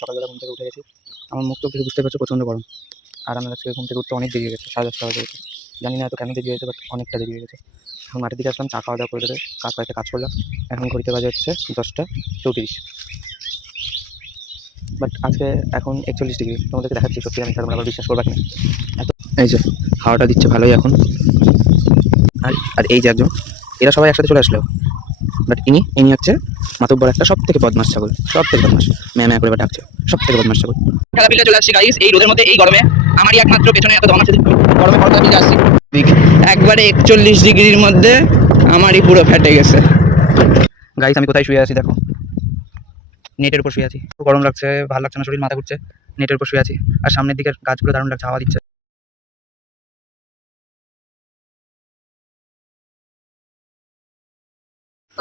সকালবেলা ঘুম থেকে উঠে গেছি, আমার মুখ চোখ দেখে বুঝতে পারছো প্রচণ্ড গরম। আর আমার আজকে ঘুম থেকে উঠতে অনেক দেরি হয়ে গেছে, 10:30 বাজে উঠে। জানি না এত কেন দেরি হয়েছে, বাট অনেকটা দেরি হয়ে গেছে। এখন মাঠের দিকে আসলাম, চা খাওয়া দাওয়া করে দেবে, বাড়িতে কাজ করলাম। এখন ঘড়িতে বাজে হচ্ছে 10টা 34। বাট আজকে এখন 41 ডিগ্রি, তোমাদেরকে দেখাচ্ছি, সত্যি আমি তোমরা আবার বিশ্বাস করবা কিনা। এত এই যে হাওয়াটা দিচ্ছে ভালোই এখন। আর আর এই যে একজন, এরা সবাই একসাথে চলে আসলো, বাট ইনি হচ্ছে মাতব্বর একটা সব থেকে বদমাস ছাগল, সব থেকে বদমাস। ম্যাম করে ডাকছে, সব থেকে বদমাস ছাগল। খেলা বিলে চলে আসছি গাইস, এই রোদের মধ্যে, এই গরমে। আমারই একমাত্র পেছনে এত দম আছে, গরমে পড়তে বিলে আসছি একবারে 41 ডিগ্রির মধ্যে আমারই পুরো ফেটে গেছে। গাইস আমি কোথায় শুয়ে আছি দেখো, নেটের উপর শুয়ে আছি। গরম লাগছে, ভালো লাগছে না, শরীর মাথা ঘুরছে, নেটের উপর শুয়ে আছি। আর সামনের দিকের গাছগুলো দারুণ লাগছে, হাওয়া দিচ্ছে।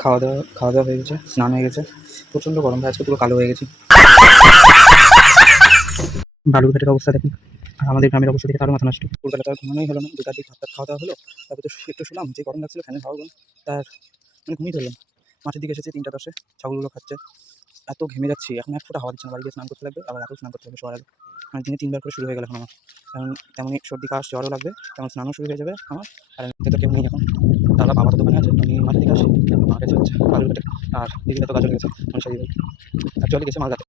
খাওয়া দাওয়া হয়ে গেছে, স্নান হয়ে গেছে। প্রচণ্ড গরম, আজকে পুরো কালো হয়ে গেছি। বালুরঘাটের অবস্থা দেখুন, আর আমাদের গ্রামের অবস্থা দেখে তারও মাথা নষ্ট। কলকাতা তার ঘুমানোই হলো না, 2টার দিকে ভাত খাওয়া দাওয়া হলো, তারপর তো একটু শুলাম, যে গরম লাগছিল ফ্যানের হাওয়া তার মানে ঘুমিয়ে ধরলাম। মাঠের দিকে এসেছি 3টা 10-এ, ছাগলগুলো খাচ্ছে। এত ঘেমে যাচ্ছি, এখন এক ফোঁটা হাওয়া দিচ্ছে না। বাড়ি গিয়ে স্নান করতে লাগবে, আবার রাতেও স্নান করতে হবে শোয়ার আগে। মানে দিনে 3বার করে শুরু হয়ে গেল এখন আমার। এখন তেমনই সর্দি কাশ জ্বরও লাগবে, তেমন স্নানও শুরু হয়ে যাবে আমার। আর এমনিতে তো কেউ নেই এখন, তাহলে বাবা তো দোকানে আছে, আমি মাঠের দিকে আসি। মা গেছে হচ্ছে বালুরঘাটে, আর দিদিরা তো গাজল গেছে মনসাদি ভাই, অ্যাকচুয়ালি গেছে মালদাতে।